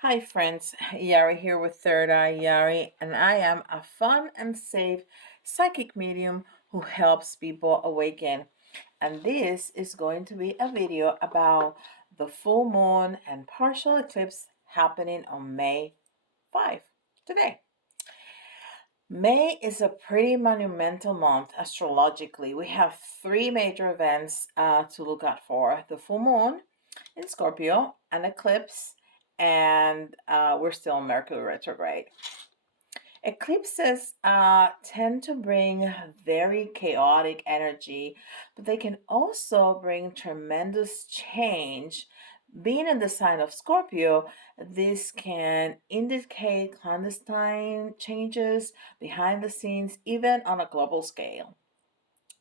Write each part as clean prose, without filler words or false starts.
Hi, friends. Yari here with Third Eye Yari, and I am a fun and safe psychic medium who helps people awaken. And this is going to be a video about the full moon and partial eclipse happening on May 5 today. May is a pretty monumental month astrologically. We have three major events to look out for: the full moon in Scorpio, an eclipse, and we're still in Mercury retrograde. Eclipses tend to bring very chaotic energy, but they can also bring tremendous change. Being in the sign of Scorpio, this can indicate clandestine changes behind the scenes, even on a global scale.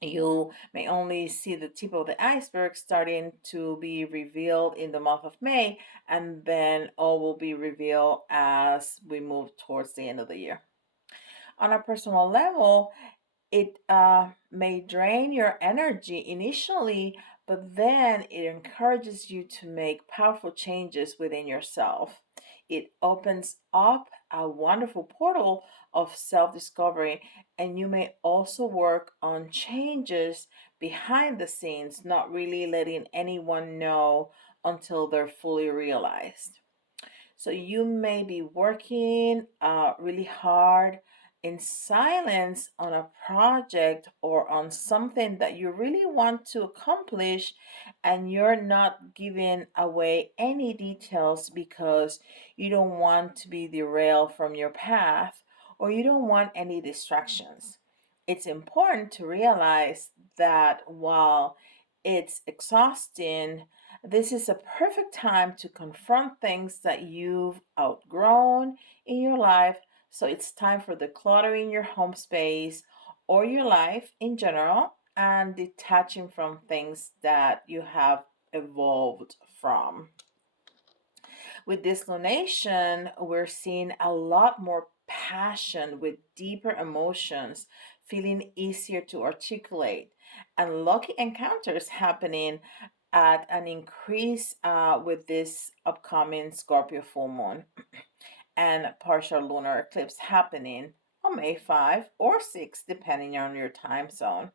You may only see the tip of the iceberg starting to be revealed in the month of May, and then all will be revealed as we move towards the end of the year. On a personal level, it may drain your energy initially, but then it encourages you to make powerful changes within yourself. It opens up a wonderful portal of self discovery, and you may also work on changes behind the scenes, not really letting anyone know until they're fully realized. So you may be working really hard in silence on a project or on something that you really want to accomplish, and you're not giving away any details because you don't want to be derailed from your path or you don't want any distractions. It's important to realize that while it's exhausting, this is a perfect time to confront things that you've outgrown in your life. So it's time for decluttering your home space or your life in general and detaching from things that you have evolved from. With this lunation, we're seeing a lot more passion with deeper emotions, feeling easier to articulate, and lucky encounters happening at an increase with this upcoming Scorpio full moon and partial lunar eclipse happening on May 5 or 6, depending on your time zone.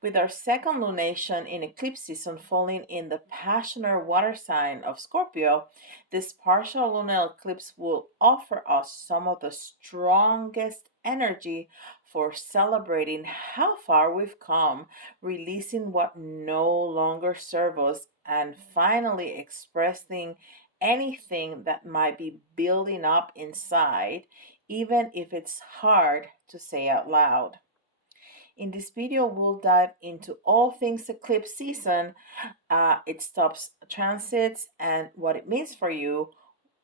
With our second lunation in eclipse season falling in the passionate water sign of Scorpio, this partial lunar eclipse will offer us some of the strongest energy for celebrating how far we've come, releasing what no longer serves us, and finally expressing anything that might be building up inside, even if it's hard to say out loud. In this video, we'll dive into all things eclipse season, its stops transits, and what it means for you,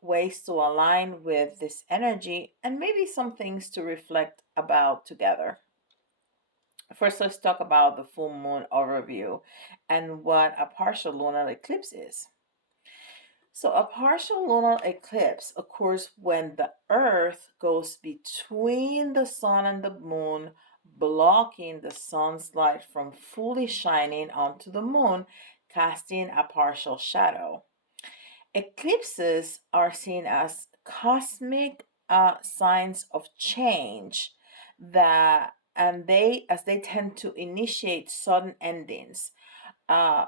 ways to align with this energy, and maybe some things to reflect about together. First, let's talk about the full moon overview and what a partial lunar eclipse is. So, a partial lunar eclipse occurs when the Earth goes between the sun and the moon, blocking the sun's light from fully shining onto the moon, casting a partial shadow. Eclipses are seen as cosmic signs of change that and they as they tend to initiate sudden endings,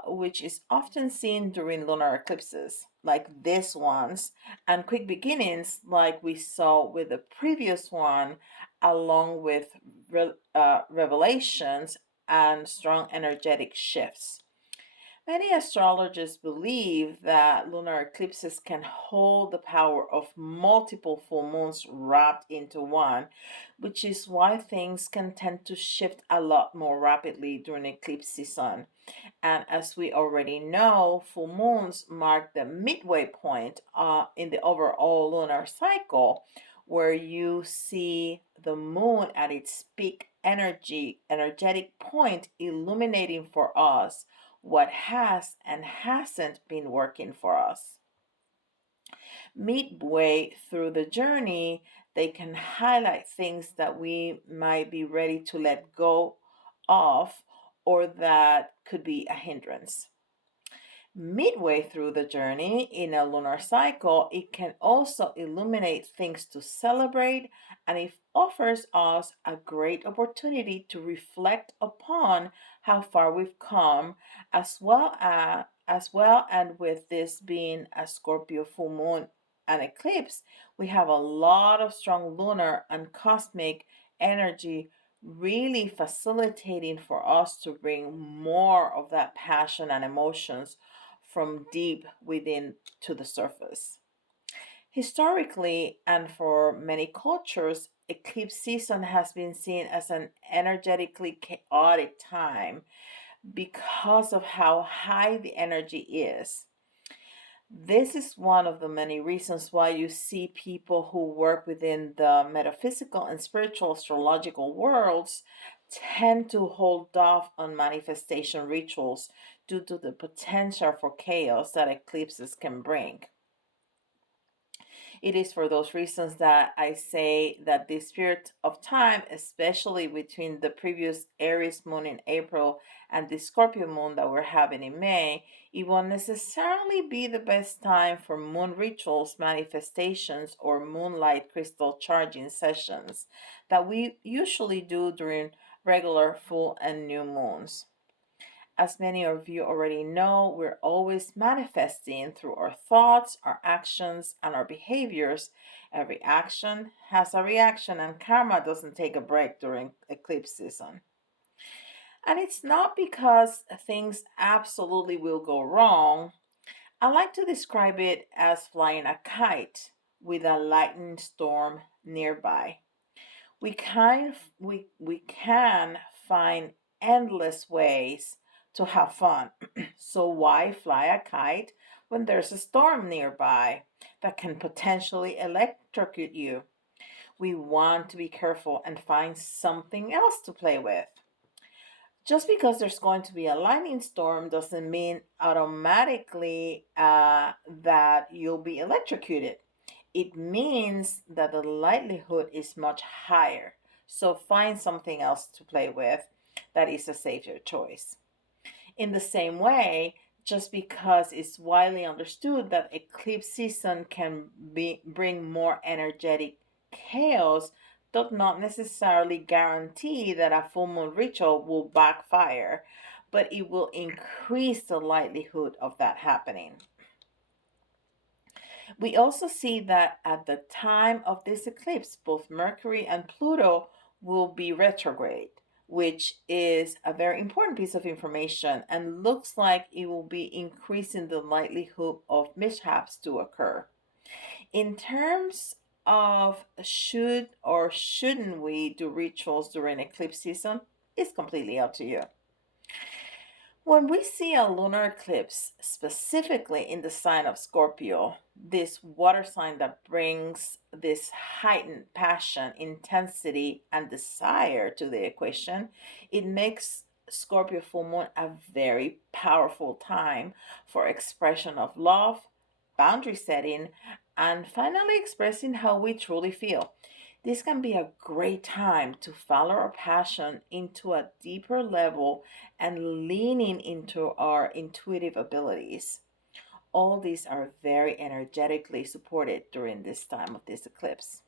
which is often seen during lunar eclipses, like this one's, and quick beginnings, like we saw with the previous one, along with revelations and strong energetic shifts. Many astrologers believe that lunar eclipses can hold the power of multiple full moons wrapped into one, which is why things can tend to shift a lot more rapidly during eclipse season. And as we already know, full moons mark the midway point in the overall lunar cycle, where you see the moon at its peak energetic point, illuminating for us what has and hasn't been working for us. Midway through the journey, they can highlight things that we might be ready to let go of or that could be a hindrance. Midway through the journey in a lunar cycle, it can also illuminate things to celebrate, and it offers us a great opportunity to reflect upon how far we've come, as well. And with this being a Scorpio full moon and eclipse, we have a lot of strong lunar and cosmic energy really facilitating for us to bring more of that passion and emotions from deep within to the surface. Historically, and for many cultures, eclipse season has been seen as an energetically chaotic time because of how high the energy is. This is one of the many reasons why you see people who work within the metaphysical and spiritual astrological worlds tend to hold off on manifestation rituals due to the potential for chaos that eclipses can bring. It is for those reasons that I say that the spirit of time, especially between the previous Aries moon in April and the Scorpio moon that we're having in May, it won't necessarily be the best time for moon rituals, manifestations, or moonlight crystal charging sessions that we usually do during regular full and new moons. As many of you already know, we're always manifesting through our thoughts, our actions, and our behaviors. Every action has a reaction, and karma doesn't take a break during eclipse season. And it's not because things absolutely will go wrong. I like to describe it as flying a kite with a lightning storm nearby. We can find endless ways to have fun. So why fly a kite when there's a storm nearby that can potentially electrocute you? We want to be careful and find something else to play with. Just because there's going to be a lightning storm doesn't mean automatically that you'll be electrocuted. It means that the likelihood is much higher. So find something else to play with that is a safer choice. In the same way, just because it's widely understood that eclipse season can bring more energetic chaos, does not necessarily guarantee that a full moon ritual will backfire, but it will increase the likelihood of that happening. We also see that at the time of this eclipse, both Mercury and Pluto will be retrograde, which is a very important piece of information and looks like it will be increasing the likelihood of mishaps to occur. In terms of should or shouldn't we do rituals during eclipse season, it's completely up to you. When we see a lunar eclipse, specifically in the sign of Scorpio, this water sign that brings this heightened passion, intensity, and desire to the equation, it makes Scorpio full moon a very powerful time for expression of love, boundary setting, and finally expressing how we truly feel. This can be a great time to follow our passion into a deeper level and leaning into our intuitive abilities. All these are very energetically supported during this time of this eclipse.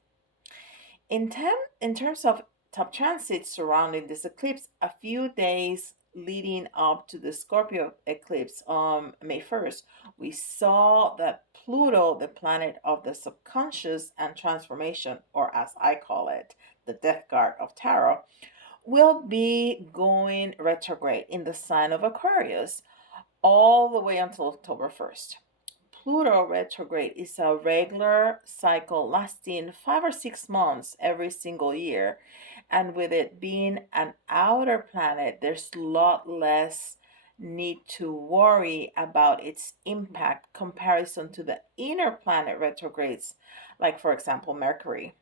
In terms of top transits surrounding this eclipse, a few days leading up to the Scorpio eclipse on May 1st, we saw that Pluto, the planet of the subconscious and transformation, or as I call it, the death guard of tarot, will be going retrograde in the sign of Aquarius all the way until October 1st. Pluto retrograde is a regular cycle lasting 5 or 6 months every single year. And with it being an outer planet, there's a lot less need to worry about its impact comparison to the inner planet retrogrades, like for example Mercury.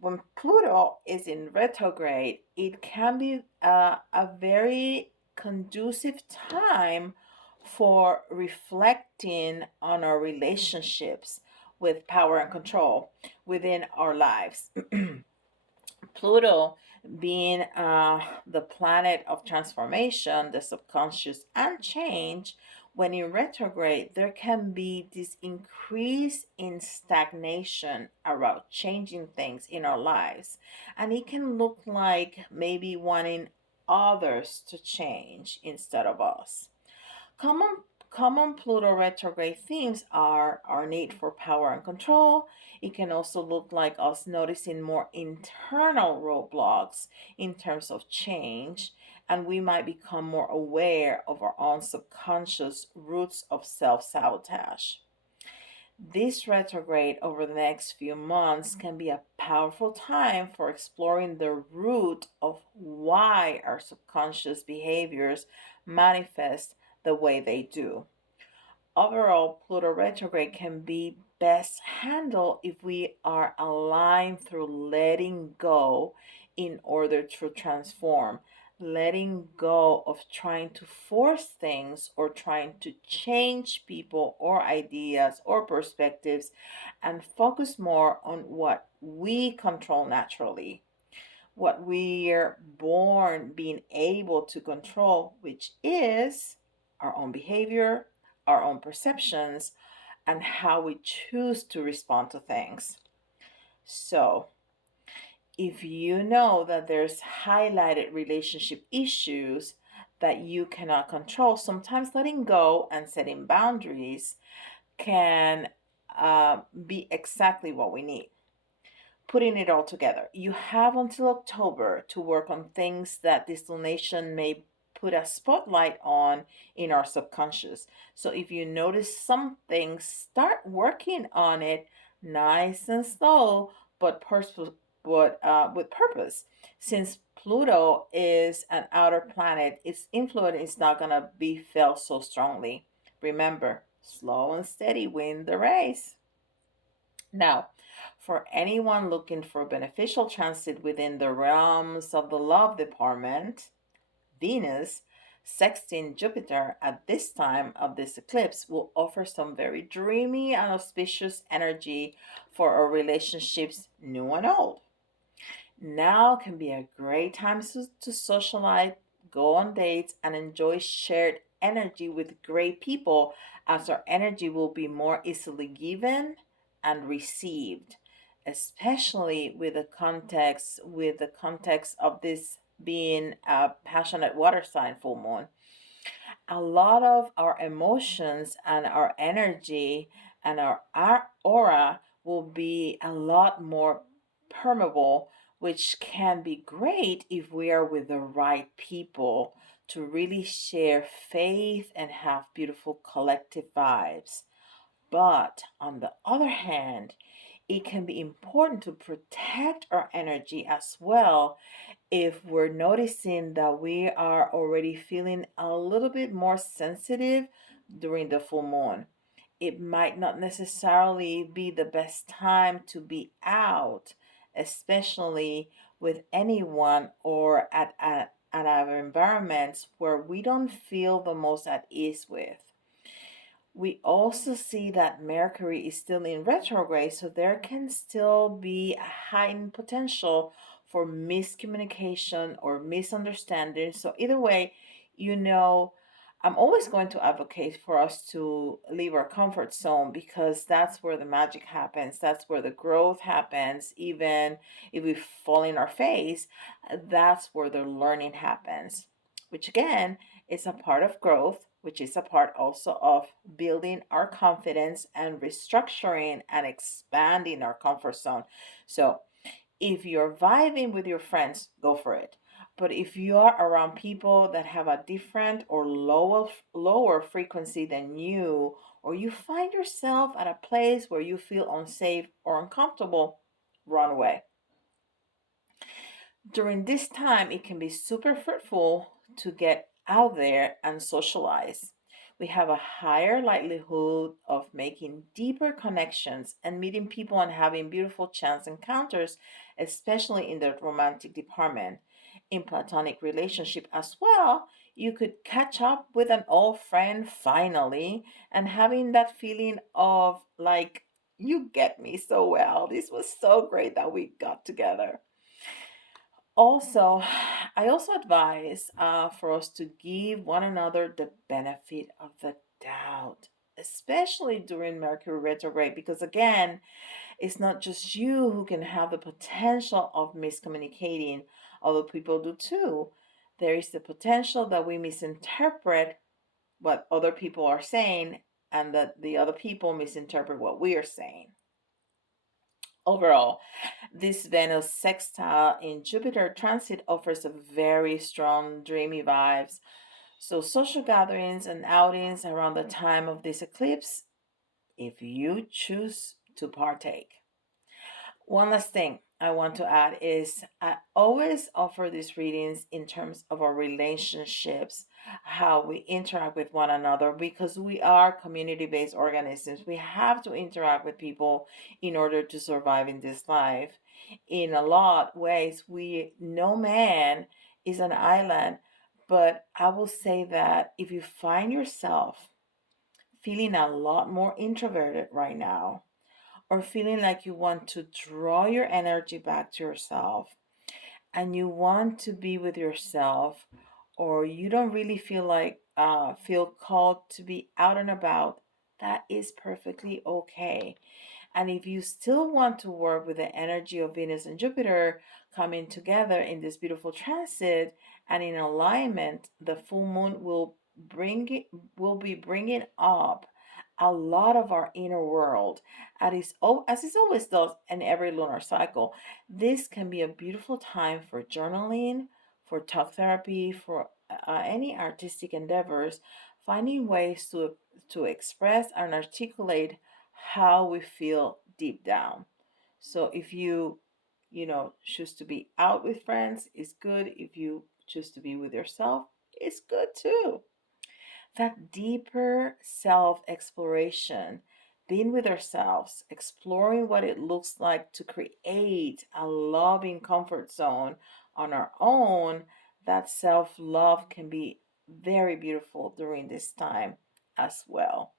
When Pluto is in retrograde, it can be a very conducive time for reflecting on our relationships with power and control within our lives. Pluto being the planet of transformation, the subconscious, and change, When in retrograde, there can be this increase in stagnation around changing things in our lives. And it can look like maybe wanting others to change instead of us. Common common Pluto retrograde themes are our need for power and control. It can also look like us noticing more internal roadblocks in terms of change, and we might become more aware of our own subconscious roots of self-sabotage. This retrograde over the next few months can be a powerful time for exploring the root of why our subconscious behaviors manifest the way they do. Overall, Pluto retrograde can be best handled if we are aligned through letting go in order to transform. Letting go of trying to force things or trying to change people or ideas or perspectives and focus more on what we control naturally, what we're born being able to control, which is our own behavior, our own perceptions, and how we choose to respond to things. So, if you know that there's highlighted relationship issues that you cannot control, sometimes letting go and setting boundaries can be exactly what we need. Putting it all together. You have until October to work on things that this donation may put a spotlight on in our subconscious. So if you notice something, start working on it nice and slow, but with purpose. Since Pluto is an outer planet, its influence is not going to be felt so strongly. Remember, slow and steady win the race. Now, for anyone looking for beneficial transit within the realms of the love department, Venus sextile Jupiter at this time of this eclipse will offer some very dreamy and auspicious energy for our relationships, new and old. Now can be a great time to socialize, go on dates, and enjoy shared energy with great people, as our energy will be more easily given and received, especially with the context of this being a passionate water sign full moon. A lot of our emotions and our energy and our aura will be a lot more permeable, which can be great if we are with the right people to really share faith and have beautiful collective vibes. But on the other hand, it can be important to protect our energy as well if we're noticing that we are already feeling a little bit more sensitive during the full moon. It might not necessarily be the best time to be out, especially with anyone or at our environments where we don't feel the most at ease with. We also see that Mercury is still in retrograde, so there can still be a heightened potential for miscommunication or misunderstanding. So, either way, you know, I'm always going to advocate for us to leave our comfort zone because that's where the magic happens. That's where the growth happens. Even if we fall in our face, that's where the learning happens, which again is a part of growth, which is a part also of building our confidence and restructuring and expanding our comfort zone. So, if you're vibing with your friends, go for it. But if you are around people that have a different or lower frequency than you, or you find yourself at a place where you feel unsafe or uncomfortable, run away. During this time, it can be super fruitful to get out there and socialize. We have a higher likelihood of making deeper connections and meeting people and having beautiful chance encounters, especially in the romantic department. In platonic relationship as well, you could catch up with an old friend finally and having that feeling of like, you get me so well. This was so great that we got together. Also, I also advise for us to give one another the benefit of the doubt, especially during Mercury retrograde, because again, it's not just you who can have the potential of miscommunicating, other people do too. There is the potential that we misinterpret what other people are saying and that the other people misinterpret what we are saying. Overall, this Venus sextile in Jupiter transit offers a very strong dreamy vibes. So social gatherings and outings around the time of this eclipse, if you choose to partake. One last thing I want to add is I always offer these readings in terms of our relationships, how we interact with one another, because we are community based organisms. We have to interact with people in order to survive in this life. In a lot of ways, no man is an island, but I will say that if you find yourself feeling a lot more introverted right now, or feeling like you want to draw your energy back to yourself and you want to be with yourself, or you don't really feel called to be out and about, that is perfectly okay. And if you still want to work with the energy of Venus and Jupiter coming together in this beautiful transit and in alignment, the full moon will be bringing up a lot of our inner world, as it always does in every lunar cycle. This can be a beautiful time for journaling, for talk therapy, for any artistic endeavors, finding ways to express and articulate how we feel deep down. So if you choose to be out with friends, it's good. If you choose to be with yourself, it's good too. That deeper self exploration, being with ourselves, exploring what it looks like to create a loving comfort zone on our own, that self love can be very beautiful during this time as well.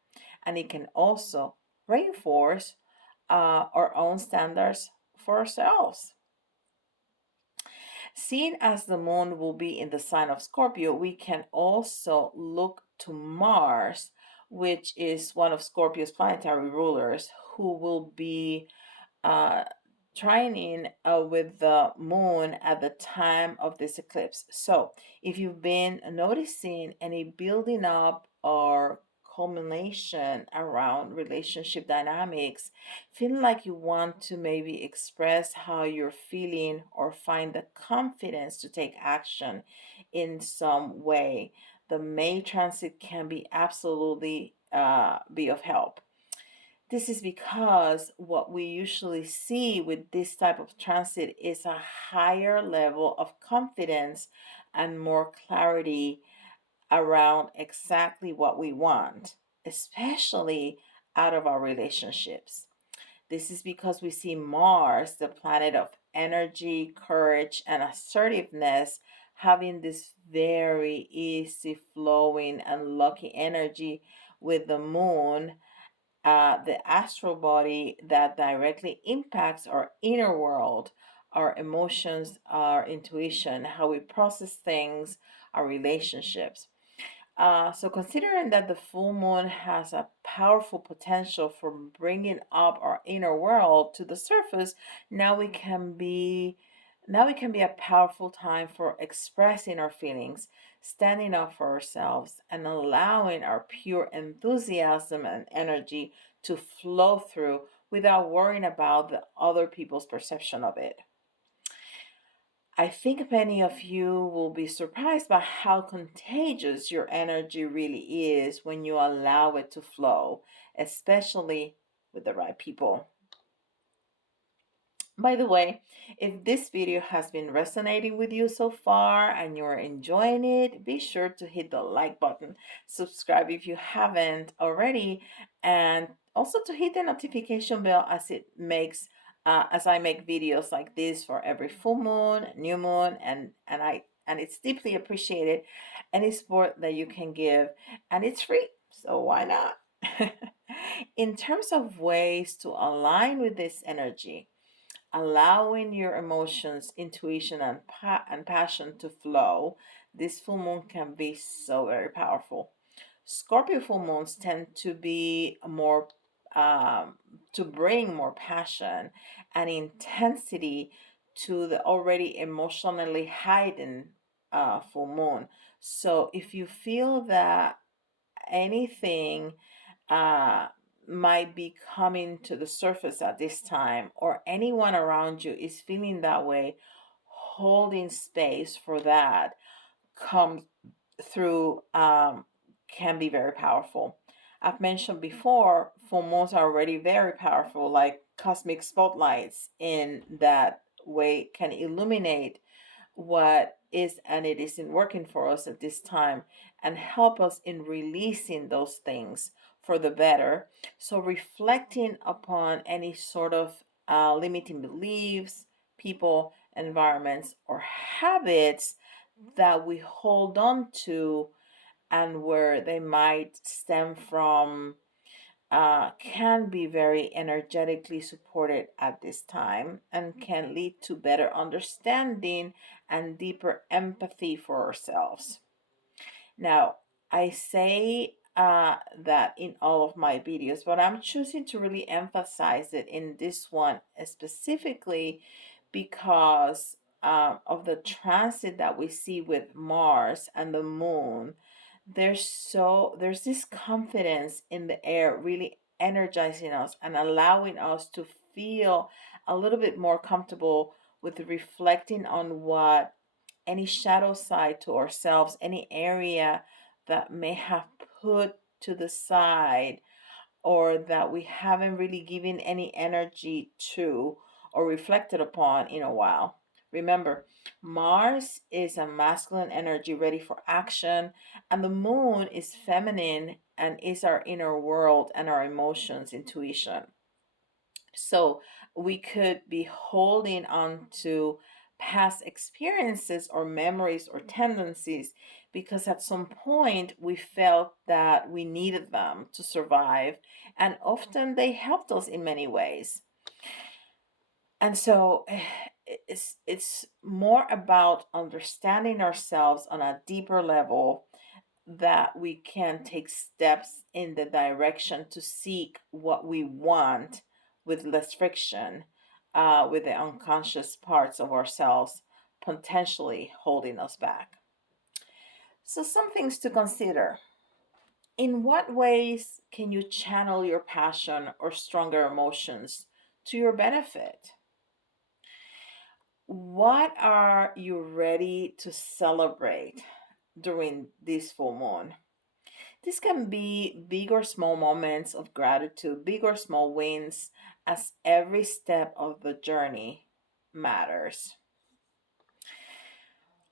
And it can also reinforce our own standards for ourselves. Seeing as the moon will be in the sign of Scorpio, we can also look to Mars, which is one of Scorpio's planetary rulers, who will be uh, trining with the moon at the time of this eclipse. So, if you've been noticing any building up or culmination around relationship dynamics, feeling like you want to maybe express how you're feeling or find the confidence to take action in some way, the May transit can be absolutely be of help. This is because what we usually see with this type of transit is a higher level of confidence and more clarity around exactly what we want, especially out of our relationships. This is because we see Mars, the planet of energy, courage, and assertiveness, having this very easy flowing and lucky energy with the moon, the astral body that directly impacts our inner world, our emotions, our intuition, how we process things, our relationships. So, considering that the full moon has a powerful potential for bringing up our inner world to the surface, now we can be now it can be a powerful time for expressing our feelings, standing up for ourselves, and allowing our pure enthusiasm and energy to flow through without worrying about the other people's perception of it. I think many of you will be surprised by how contagious your energy really is when you allow it to flow, especially with the right people. By the way, if this video has been resonating with you so far and you're enjoying it, be sure to hit the like button, subscribe if you haven't already, and also to hit the notification bell as I make videos like this for every full moon, new moon, and it's deeply appreciated. Any support that you can give, and it's free, so why not? In terms of ways to align with this energy, allowing your emotions, intuition, and passion to flow, this full moon can be so very powerful. Scorpio full moons tend to be more, um, to bring more passion and intensity to the already emotionally heightened full moon. So if you feel that anything uh, might be coming to the surface at this time, or anyone around you is feeling that way, holding space for that comes through can be very powerful. I've mentioned before, full moons are already very powerful, like cosmic spotlights in that way can illuminate what is and it isn't working for us at this time and help us in releasing those things for the better. So, reflecting upon any sort of limiting beliefs, people, environments, or habits that we hold on to and where they might stem from can be very energetically supported at this time and can lead to better understanding and deeper empathy for ourselves. Now, I say that in all of my videos, but I'm choosing to really emphasize it in this one specifically because of the transit that we see with Mars and the moon. There's this confidence in the air really energizing us and allowing us to feel a little bit more comfortable with reflecting on what any shadow side to ourselves, any area that may have put to the side or that we haven't really given any energy to or reflected upon in a while. Remember, Mars is a masculine energy ready for action, and the moon is feminine and is our inner world and our emotions, intuition. So we could be holding on to past experiences or memories or tendencies because at some point we felt that we needed them to survive, and often they helped us in many ways. And so it's more about understanding ourselves on a deeper level that we can take steps in the direction to seek what we want with less friction with the unconscious parts of ourselves potentially holding us back. So, some things to consider. In what ways can you channel your passion or stronger emotions to your benefit? What are you ready to celebrate during this full moon? This can be big or small moments of gratitude, big or small wins, as every step of the journey matters.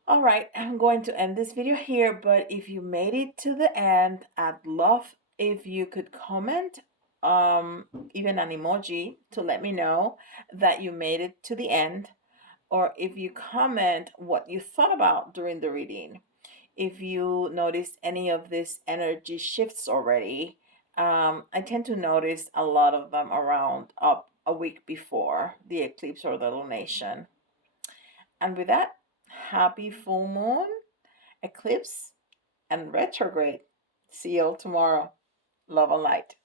All right, I'm going to end this video here, but if you made it to the end, I'd love if you could comment, even an emoji to let me know that you made it to the end, or if you comment what you thought about during the reading. If you noticed any of these energy shifts already, I tend to notice a lot of them around up a week before the eclipse or the lunation. And with that, happy full moon, eclipse, and retrograde. See you all tomorrow. Love and light.